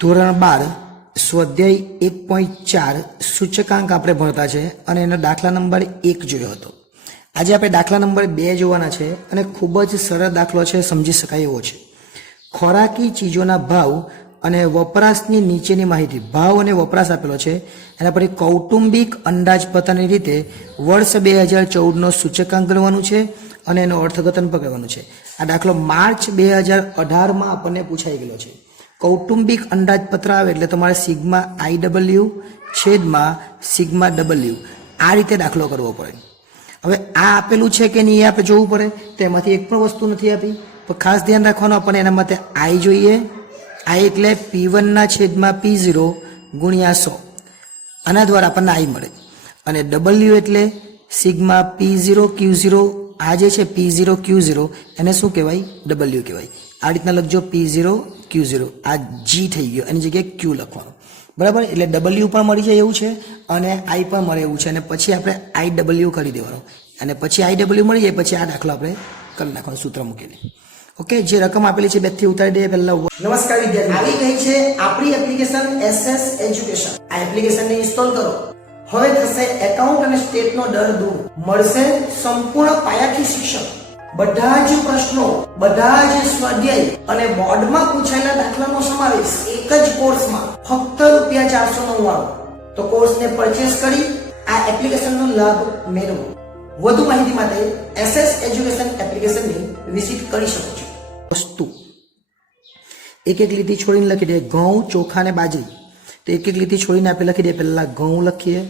ધોરણ 12 સ્વાધ્યાય 1.4 સૂચકાંક આપણે ભણતા છે અને એનો દાખલા નંબર 1 જોયો હતો. આજે આપણે દાખલા નંબર 2 જોવાના છે અને ખૂબ જ સરળ દાખલો છે, સમજી શકાય એવો છે. ખોરાકી ચીજોના ભાવ અને વપરાશની નીચેની માહિતી, ભાવ અને વપરાશ આપેલો છે. એના પછી કૌટુંબિક અંદાજપત્રની રીતે વર્ષ 2014નો સૂચકાંક ગણવાનું છે અને એનો અર્થઘટન પણ કરવાનું છે. આ દાખલો માર્ચ 2018માં આપણને પૂછાઈ ગયેલો છે. કૌટુંબિક અંદાજપત્ર આવે એટલે તમારે સિગ્મા IW છેદમાં સિગ્મા W આ રીતે દાખલો કરવો પડે. હવે આ આપેલું છે કે નહીં એ આપણે જોવું પડે. તેમાંથી એક પણ વસ્તુ નથી આપી, પણ ખાસ ધ્યાન રાખવાનું આપણને એના માટે I જોઈએ. I એટલે P1 ના છેદમાં P0 ગુણ્યા 100. આના દ્વારા આપણને I મળે. અને W એટલે સિગ્મા P0 Q0. આ જે છે P0 Q0 એને શું કહેવાય? W કહેવાય. આ રીતના લખજો P0 Q0. આ G થઈ ગયો, એની જગ્યાએ Q લખવાનું, બરાબર. એટલે W પણ મળી જાય એવું છે અને I પણ મળે એવું છે. અને પછી આપણે IW કરી દેવાનો અને પછી IW મળી જાય પછી આ દાખલો આપણે કરી નાખવાનું સૂત્ર મૂકીને. ઓકે, જે રકમ આપેલી છે બેથી ઉતારી દે પહેલા. નમસ્કાર વિદ્યાર્થી, આવી ગઈ છે આપણી એપ્લિકેશન SS એજ્યુકેશન. આ એપ્લિકેશનને ઇન્સ્ટોલ કરો. હવે થશે એકાઉન્ટ અને સ્ટેટનો ડર દૂર. મળશે સંપૂર્ણ પાયાથી શિક્ષણ. બધા જ પ્રશ્નો, બધા જ સ્વાધ્યાય અને બોર્ડમાં પૂછાયેલા દાખલાનો સમાવેશ એક જ કોર્સમાં ફક્ત ₹499. તો કોર્સને પરચેસ કરી આ એપ્લિકેશનનો લાભ મેળવો. વધુ માહિતી માટે SS એજ્યુકેશન એપ્લિકેશનને વિઝિટ કરી શકો છો. વસ્તુ એક એક લીટી છોડીને લખી દે. ઘઉં, ચોખા ને બાજરી. તો એક એક લીટી છોડીને આપણે લખી દે. પહેલા ઘઉં લખીએ,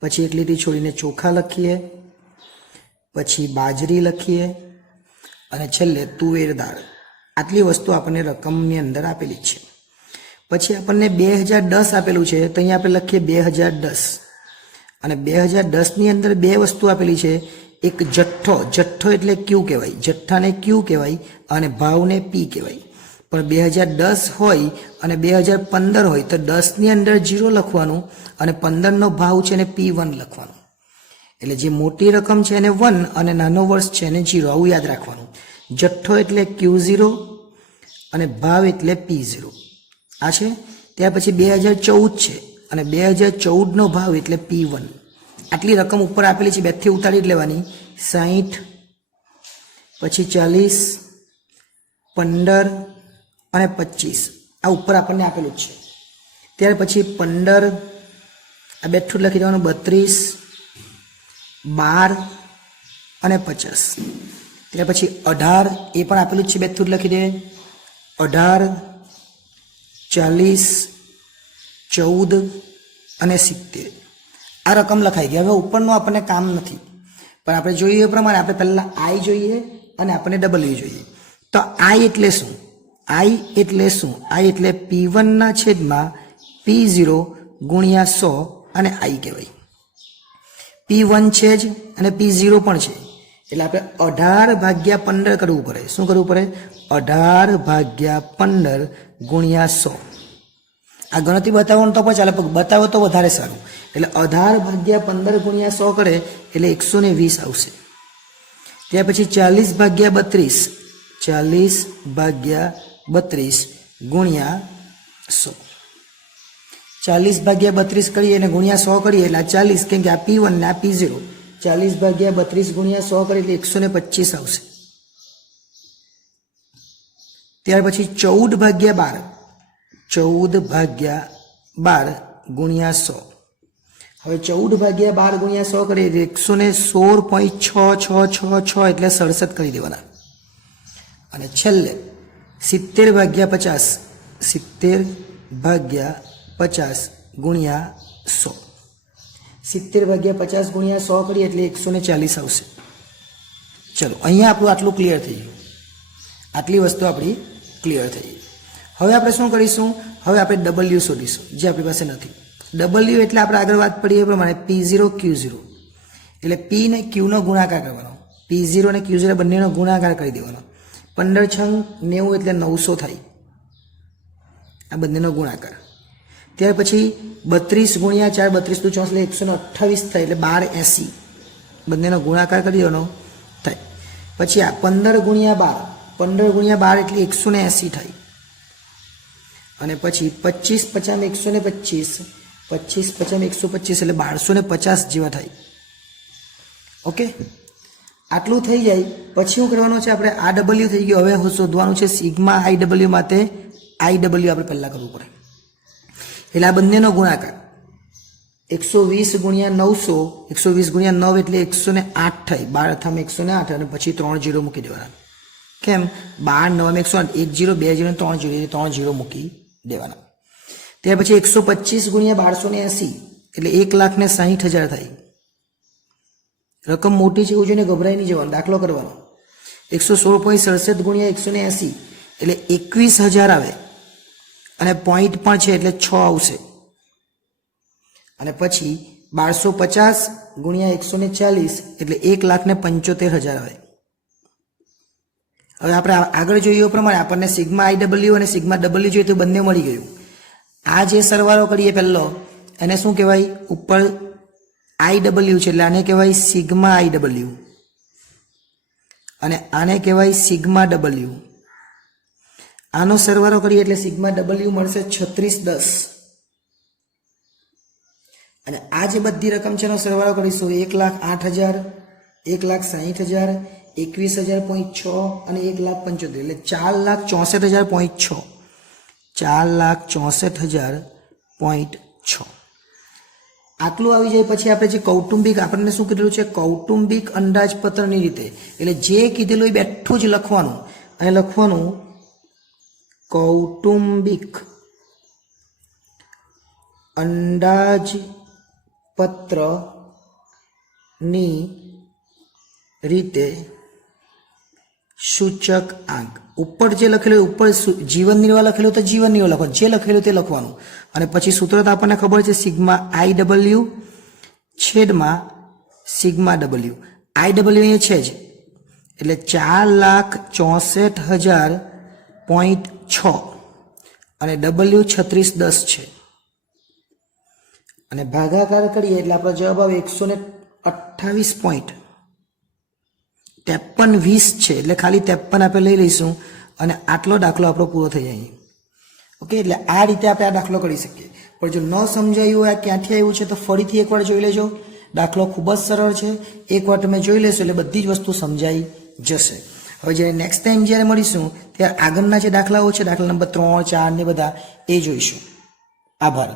પછી એક લીટી છોડીને ચોખા લખીએ, પછી બાજરી લખીએ અને છેલ્લે તુવેર દાળ. આટલી વસ્તુ આપણને રકમની અંદર આપેલી છે. પછી આપણને 2010 આપેલું છે, તો અહીંયા આપણે લખીએ 2010. અને 2010ની અંદર બે વસ્તુ આપેલી છે. એક જથ્થો, જથ્થો એટલે Q કહેવાય, જથ્થાને Q કહેવાય અને ભાવને P કહેવાય. પણ 2010 હોય અને 2015 હોય તો 10ની અંદર 0 લખવાનું અને 15નો ભાવ છે એને P1 લખવાનું. એટલે જે મોટી રકમ છે એને 1 અને નાનો વર્ષ છે એને 0, આવું યાદ રાખવાનું. જથ્થો એટલે Q0 અને ભાવ એટલે P0. આ છે. ત્યાર પછી 2014 છે અને 2014નો ભાવ એટલે P1. આટલી રકમ ઉપર આપેલી છે, બેથી ઉતારી જ લેવાની. 60, પછી 40, 15 અને 25 આ ઉપર આપણને આપેલું જ છે. ત્યાર પછી 15 આ બેઠું લખી દેવાનું, 32, 12 અને 50. ત્યાર પછી 18 એ પણ આપેલું જ છે, બેઠું લખી દે. 18, 40, 14 અને 70 આ રકમ લખાઈ ગઈ. હવે ઉપરનું આપણને કામ નથી, પણ આપણે જોઈએ એ પ્રમાણે આપણે પહેલા I જોઈએ અને આપણને W જોઈએ. તો I એટલે શું? I એટલે શું? I એટલે P1 ના છેદમાં P0 ગુણ્યા 100 અને I કહેવાય. P1 છે જ અને P0 પણ છે, એટલે આપણે 18/15 કરવું પડે. શું કરવું પડે? 18/15 ગુણ્યા 100. આ ગણતરી બતાવો તો પણ ચાલે, પણ બતાવો તો વધારે સારું. એટલે 18/15 ગુણ્યા 100 કરે એટલે 120 આવશે. ત્યાર પછી 40/32, 40/32 ગુણ્યા 100. 40/32 કરીએ અને ગુણ્યા 100 કરીએ એટલે આ 40, કેમ કે આ P1 ને આ P0. 40/32 ગુણ્યા 100 કરીએ એટલે 125 આવશે. ત્યાર પછી 14/12, 14/12 ગુણ્યા 100. હવે 14/12 ગુણ્યા 100 કરીએ એટલે 116.6666 એટલે 67 કરી દેવાના. અને છેલ્લે 70/50, 70/50 ગુણ્યા 100. 70/50 ગુણ્યા 100 કરીએ એટલે 140 આવશે. ચલો, અહીંયા આપણું આટલું ક્લિયર થઈ ગયું. આટલી વસ્તુ આપણી ક્લિયર થઈ ગઈ. હવે આપણે શું કરીશું? હવે આપણે W શોધીશું, જે આપણી પાસે નથી. W એટલે આપણે આગળ વાત પડી એ પ્રમાણે P0 Q0 એટલે P ને Q નો ગુણાકાર કરવાનો. P0 અને Q0 બંનેનો ગુણાકાર કરી દેવાનો. 15 છંગ 90 એટલે 900 થાય, આ બંનેનો ગુણાકાર. ત્યાર પછી 32 ગુણ્યા 4, 32 × 4 એટલે 128 થાય, એટલે 1280 બંનેનો ગુણાકાર કરી દેવાનો થાય. પછી આ 15 ગુણ્યા 12, 15 ગુણ્યા 12 એટલે 180 થાય. અને પછી 25 50 125, 25 50 125 એટલે 1250 જેવા થાય. ઓકે, આટલું થઈ જાય પછી શું કરવાનું છે આપણે? આ ડબલ્યુ થઈ ગયું. હવે શોધવાનું છે સિગ્મા આઈ ડબલ્યુ. માટે આઈ ડબલ્યુ આપણે પહેલાં કરવું પડે. એટલે આ બંનેનો ગુણાકાર 120 ગુણ્યા 900, 120 ગુણ્યા 9 એટલે 108 થાય. 12 થામ 108 અને પછી 3 0 મૂકી દેવાના. કેમ? 12 9 108, 1 0 2 0 3 0 એટલે 3 0 મૂકી દેવાના. ત્યાર પછી 125 ગુણ્યા 1280 એટલે 1,60,000 થાય. રકમ મોટી છે એવું જોઈને ગભરાઈ નહીં જવાનું, દાખલો કરવાનો. 116.67 ગુણ્યા 180 એટલે 21,000 આવે અને પોઈન્ટ પણ છે એટલે 6 આવશે. અને પછી 1250 ગુણ્યા 140 એટલે 1,75,000 આવે. હવે આપણે આગળ જોઈએ પ્રમાણે આપણને સિગ્મા આઈ ડબલ્યુ અને સિગ્મા ડબલ્યુ જોઈએ તો બંને મળી ગયું. આ જે સરવાળો કરીએ પહેલો એને શું કહેવાય? ઉપર આઈ ડબલ્યુ છે એટલે આને કહેવાય સિગ્મા આઈ ડબલ્યુ અને આને કહેવાય સિગ્મા ડબલ્યુ. આનો સરવાળો કરીએ એટલે સિગ્મા ડબલ્યુ મળશે 3610. અને આ જે બધી રકમ છે એનો સરવાળો કરીશું 1,08,000, 1,60,000, 21,000.6 અને 1,75,000 એટલે 4,64,000.6, 4,64,000.6. આટલું આવી જાય પછી આપણે જે કૌટુંબિક આપણને શું કીધેલું છે? કૌટુંબિક અંદાજપત્રની રીતે. એટલે જે કીધેલું એ બેઠું જ લખવાનું અને લખવાનું કૌટુંબિક અંદાજપત્રની રીતે સૂચક આંક. ઉપર જે લખેલું ઉપર જીવન નિર્વાહ લખેલું તો જીવન નિર્વાહ લખવાનું, જે લખેલું તે લખવાનું. અને પછી સૂત્ર તો આપણને ખબર છે સિગ્મા આઈ ડબલ્યુ છેદમાં સિગ્મા ડબલ્યુ. આઈ ડબલ્યુ અહીંયા છે જ એટલે 4,64,000.6 અને ડબલ્યુ 3610 છે. અને ભાગાકાર કરીએ એટલે આપણો જવાબ આવે 128.5320 છે. એટલે ખાલી 53 આપણે લઈ લઈશું અને આટલો દાખલો આપણો પૂરો થઈ જાય. ઓકે, એટલે આ રીતે આપણે આ દાખલો કરી શકીએ. પણ જો ન સમજાયું હોય ક્યાંથી આવ્યું છે તો ફરીથી એકવાર જોઈ લેજો. દાખલો ખૂબ જ સરળ છે. એકવાર તમે જોઈ લેશો એટલે બધી જ વસ્તુ સમજાઈ જશે. હવે જ્યારે નેક્સ્ટ ટાઈમ જ્યારે મળીશું ત્યારે આગળના જે દાખલાઓ છે દાખલા નંબર 3 4 ને બધા એ જોઈશું. આભાર.